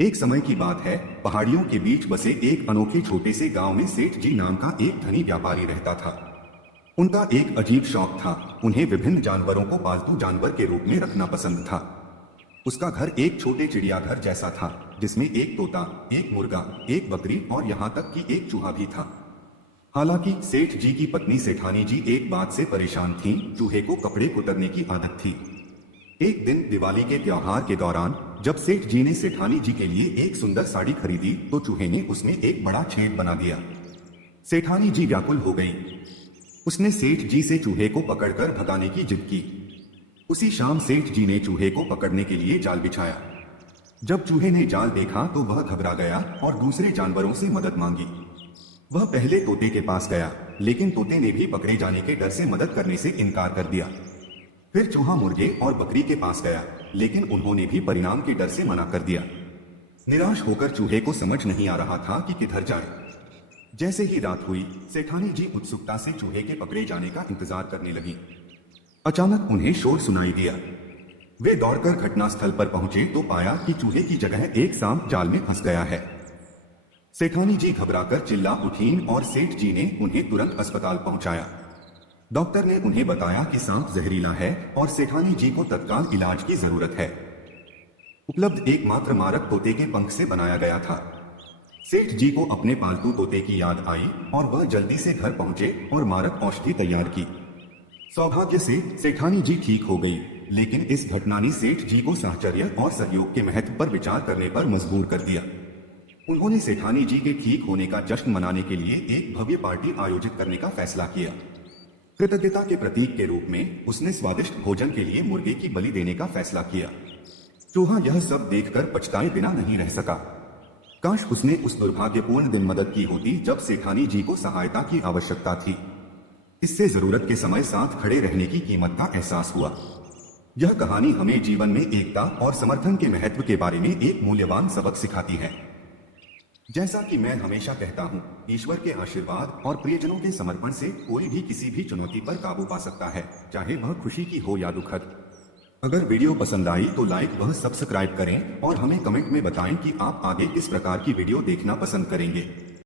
एक समय की बात है, पहाड़ियों के बीच बसे एक अनोखे छोटे से गांव में सेठ जी नाम का एक धनी व्यापारी रहता था। उनका एक अजीब शौक था। उन्हें विभिन्न जानवरों को पालतू जानवर के रूप में रखना पसंद था। उसका घर एक छोटे चिड़ियाघर जैसा था, जिसमें एक तोता, एक मुर्गा, एक बकरी और यहाँ तक कि एक चूहा भी था। हालांकि सेठ जी की पत्नी सेठानी जी एक बात से परेशान थीं, चूहे को कपड़े कुतरने की आदत थी। एक दिन दिवाली के त्योहार के दौरान जब सेठ जी ने सेठानी जी के लिए एक सुंदर साड़ी खरीदी तो चूहे ने उसमें एक बड़ा छेद बना दिया। सेठानी जी व्याकुल हो गई। उसने सेठ जी से चूहे को पकड़कर भगाने की जिद की। उसी शाम सेठ जी ने चूहे को पकड़ने के लिए जाल बिछाया। जब चूहे ने जाल देखा तो वह घबरा गया और दूसरे जानवरों से मदद मांगी। वह पहले तोते के पास गया, लेकिन तोते ने भी पकड़े जाने के डर से मदद करने से इनकार कर दिया। फिर चूहा मुर्गे और बकरी के पास गया, लेकिन उन्होंने भी परिणाम के डर से मना कर दिया। निराश होकर चूहे को समझ नहीं आ रहा था कि किधर जाए। जैसे ही रात हुई, सेठानी जी उत्सुकता से चूहे के पकड़े जाने का इंतजार करने लगी। अचानक उन्हें शोर सुनाई दिया। वे दौड़कर घटनास्थल पर पहुंचे तो पाया कि चूहे की जगह एक सांप जाल में फंस गया है। सेठानी जी घबराकर चिल्ला उठीं और सेठ जी ने उन्हें तुरंत अस्पताल पहुंचाया। डॉक्टर ने उन्हें बताया कि सांप जहरीला है और सेठानी जी को तत्काल इलाज की जरूरत है। उपलब्ध एकमात्र मारक तोते के पंख से बनाया गया था। सेठ जी को अपने पालतू तोते की याद आई और वह जल्दी से घर पहुंचे और मारक औषधि तैयार की। सौभाग्य से सेठानी जी ठीक हो गई, लेकिन इस घटना ने सेठ जी को साहचर्य और सहयोग के महत्व पर विचार करने पर मजबूर कर दिया। उन्होंने सेठानी जी के ठीक होने का जश्न मनाने के लिए एक भव्य पार्टी आयोजित करने का फैसला किया। कृतज्ञता के प्रतीक के रूप में उसने स्वादिष्ट भोजन के लिए मुर्गे की बलि देने का फैसला किया। चूहा यह सब देखकर पछताए बिना नहीं रह सका। काश उसने उस दुर्भाग्यपूर्ण दिन मदद की होती जब सेठानी जी को सहायता की आवश्यकता थी। इससे जरूरत के समय साथ खड़े रहने की कीमत का एहसास हुआ। यह कहानी हमें जीवन में एकता और समर्थन के महत्व के बारे में एक मूल्यवान सबक सिखाती है। जैसा कि मैं हमेशा कहता हूँ, ईश्वर के आशीर्वाद और प्रियजनों के समर्पण से कोई भी किसी भी चुनौती पर काबू पा सकता है, चाहे वह खुशी की हो या दुखद। अगर वीडियो पसंद आई तो लाइक व सब्सक्राइब करें और हमें कमेंट में बताएं कि आप आगे किस प्रकार की वीडियो देखना पसंद करेंगे।